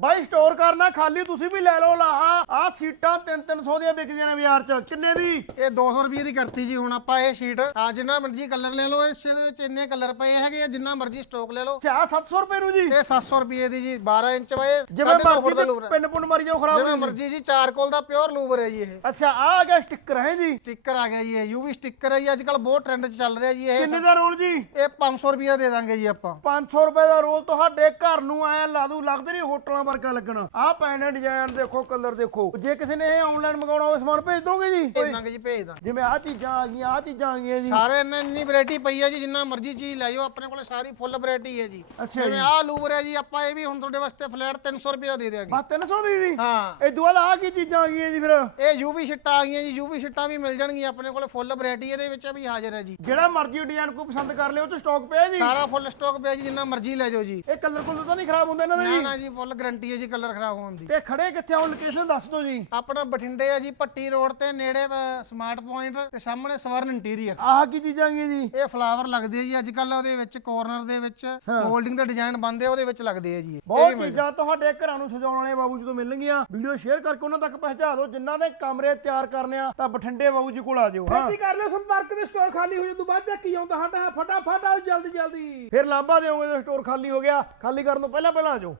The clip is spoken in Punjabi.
Bay ਸਟੋਰ ਕਰਨਾ ਖਾਲੀ ਤੁਸੀਂ ਵੀ ਲੈ ਲਓ ਲਾਹਾ ਆ ਸੀਟਾਂ 3-300 ਦੀਆਂ ਵਿਕਦੀਆਂ ਨੇ ਬਾਜ਼ਾਰ 'ਚ। ਕਿੰਨੇ ਦੀ? ਇਹ 200 ਰੁਪਏ ਦੀ ਕਰਤੀ ਜੀ ਹੁਣ ਆਪਾਂ ਇਹ ਸ਼ੀਟ ਆ ਜਿੰਨਾ ਮਰਜ਼ੀ ਕਲਰ ਲੈ ਲਓ ਇਸ ਦੇ ਵਿੱਚ ਇੰਨੇ ਕਲਰ ਪਏ ਹੈਗੇ ਆ ਜਿੰਨਾ ਮਰਜ਼ੀ ਸਟਾਕ ਲੈ ਲਓ। ਅੱਛਾ 700 ਰੁਪਏ ਨੂੰ ਜੀ? ਇਹ 700 ਰੁਪਏ ਦੀ ਜੀ 12 ਇੰਚ ਵਾ ਇਹ। ਜਿਵੇਂ ਮਰਜ਼ੀ ਹੈ। ਪਿੰਨ ਪੁੰਨ ਮਾਰੀ ਜਾਓ ਖਰਾਬ ਜਿਵੇਂ ਮਰਜ਼ੀ ਜੀ। ਚਾਰਕੋਲ ਦਾ ਪਿਓਰ ਲੂਵਰ ਹੈ ਜੀ ਇਹ। ਅੱਛਾ ਆ ਆ ਗਿਆ ਸਟicker ਹੈ ਜੀ? ਸਟicker ਆ ਗਿਆ ਜੀ ਇਹ ਯੂਵੀ ਸਟicker ਹੈ ਜੀ। ਅੱਜ ਕੱਲ ਬਹੁਤ ਟ੍ਰੈਂਡ 'ਚ ਚੱਲ ਰਿਹਾ ਜੀ ਇਹ ਕਿੰਨੇ ਦਾ ਰੋਲ ਜੀ? ਇਹ 500 ਰੁਪਏ ਦੇ ਦਾਂਗੇ ਜੀ ਆਪਾਂ। 500 ਰੁਪਏ ਦਾ ਰੋਲ ਤੁਹਾਡੇ ਘਰ ਨੂੰ ਆਇਆ ਲਾ ਦੂ ਲੱਗਦੇ ਨਹੀਂ ਹੋਟਲਾਂ ਵਰਗਾ ਲੱਗਣਾ। ਆਹ ਪੈਣੇ ਡਿਜ਼ਾਈਨ ਦੇਖੋ ਕਲਰ ਦੇਖੋ। ਜੇ ਕਿਸੇ ਨੇ ਇਹ ਆਨਲਾਈਨ ਮੰਗਾਉਣਾ ਹੋਵੇ ਸਮਾਨ ਭੇਜ ਦੋਗੇ ਜੀ? ਭੇਜ ਦਾਂਗੇ ਜੀ ਭੇਜ ਦਾਂ ਜਿਵੇਂ ਆਹ ਚੀਜ਼ਾਂ ਆ ਗਈਆਂ ਆਹ ਚੀਜ਼ਾਂ ਆ ਗਈਆਂ ਜੀ। ਸਾਰੇ ਇੰਨੀ ਇੰਨੀ ਵੈਰਾਈਟੀ ਪਈ ਹੈ ਜੀ ਜਿੰਨਾ ਮਰਜ਼ੀ ਚੀਜ਼ ਲੈ ਜਾਓ ਆਪਣੇ ਕੋਲ ਸਾਰੀ ਫੁੱਲ ਵੈਰਾਈਟੀ ਹੈ ਜੀ। ਅੱਛਾ ਜਿਵੇਂ ਆਹ ਲੂਵਰ ਹੈ ਜੀ ਆਪਾਂ ਇਹ ਵੀ ਹੁਣ ਤੁਹਾਡੇ ਵਾਸਤੇ ਫਲੈਟ 300 ਰੁਪਏ ਦਾ ਦੇ ਦਿਆਂਗੇ। ਬਸ 300 ਦੀ ਜੀ? ਹਾਂ। ਇਹ ਦੁਆ ਆ ਕੀ ਚੀਜ਼ਾਂ ਆ ਗਈਆਂ ਜੀ ਫਿਰ? ਇਹ ਯੂਵੀ ਸ਼ਿੱਟਾਂ ਆ ਗਈਆਂ ਜੀ ਯੂਵੀ ਸ਼ਿੱਟਾਂ ਵੀ ਮਿਲ ਜਾਣਗੀਆਂ ਆਪਣੇ ਕੋਲ ਫੁੱਲ ਵੈਰਾਈਟੀ ਇਹਦੇ ਵਿੱਚ ਵੀ ਹਾਜ਼ਰ ਹੈ ਜੀ। ਜਿਹੜਾ ਮਰਜ਼ੀ ਡਿਜ਼ਾਈਨ ਕੋਈ ਪਸੰਦ ਕਰ ਲਿਓ ਤੇ ਸਟਾਕ ਪਿਆ ਜੀ? ਸਾਰਾ ਫੁੱਲ ਸਟਾਕ ਪਿਆ ਜੀ ਜਿੰਨਾ ਮਰਜ਼ੀ ਲੈ ਜਾਓ ਜੀ। ਇਹ ਕਲਰ ਕੁਲਰ ਤਾਂ ਨਹੀਂ ਖਰਾਬ ਹੁੰਦਾ ਇਹਨਾਂ ਦਾ ਨਾ ਜੀ? ਨਾ ਜੀ ਫੁੱਲ ਗਾਰੰਟੀ ਹੈ ਜੀ ਕਲਰ ਖਰਾਬ ਹੋਣ ਦੀ। ਤੇ ਖੜੇ ਕਿੱਥੇ ਹੋ ਲੋਕੇਸ਼ਨ ਦੱਸ ਦਿਓ ਜੀ। ਆਪਣਾ ਬਠਿੰਡੇ ਆ ਜੀ ਪੱਟੀ ਰੋਡ ਤੇ ਨੇੜੇ ਸਮਾਰਟ ਪੁਆਇੰਟ ਤੇ ਸਾਹਮਣੇ ਸਵਰਨ ਇੰਟੀਰੀਅਰ ਆਹ ਕੀ ਚੀਜ਼ਾਂ ਆ ਗਈਆਂ ਜੀ? ਇਹ ਫਲਾਵਰ ਲੱਗਦੇ ਆ ਜੀ ਅੱਜ ਕੱਲ ਉਹਦੇ ਵਿੱਚ ਕਾਰਨਰ ਦੇ ਵਿੱਚ ਮੋਲਡਿੰਗ ਦੇ ਡਿਜ਼ਾਈਨ ਬਣਦੇ ਆ ਉਹਦੇ ਵਿੱਚ ਲੱਗਦੇ ਆ ਜੀ ਬਹੁਤ ਚੀਜ਼ਾਂ ਤੁਹਾਡੇ ਘਰਾਂ ਨੂੰ ਸਜਾਉਣ ਵਾਲੇ ਬਾਬੂ ਜੀ ਤੋਂ ਮਿਲਣਗੀਆਂ। ਵੀਡੀਓ ਸ਼ੇਅਰ ਕਰਕੇ ਉਹਨਾਂ ਤੱਕ ਪਹੁੰਚਾ ਦਿਓ। ਜਿਨ੍ਹਾਂ ਦੇ ਕਮਰੇ ਤਿਆਰ ਕਰਨੇ ਆ ਤਾਂ ਬਠਿੰਡੇ ਬਾਬੂ ਜੀ ਕੋਲ ਆ ਜਾਓ ਹਾਂ। ਕਰ ਲਿਓ ਸੰਪਰਕ ਦੇ ਸਟੋਰ ਖਾਲੀ ਹੋ ਜਾਊ ਤੋਂ ਬਾਅਦ ਚੱਕੀ ਆਉਂਦਾ ਹਟਾ ਫਟਾਫਟ ਆਓ ਜਲਦੀ ਜਲਦੀ ਫਿਰ ਲਾਂਬਾ ਦਿਓਗੇ ਜਦੋਂ ਸਟੋਰ ਖਾਲੀ ਹੋ ਗਿਆ। ਖਾਲੀ ਕਰਨ ਤੋਂ ਪਹਿਲਾਂ ਪਹਿਲਾਂ ਆ ਜਾਓ।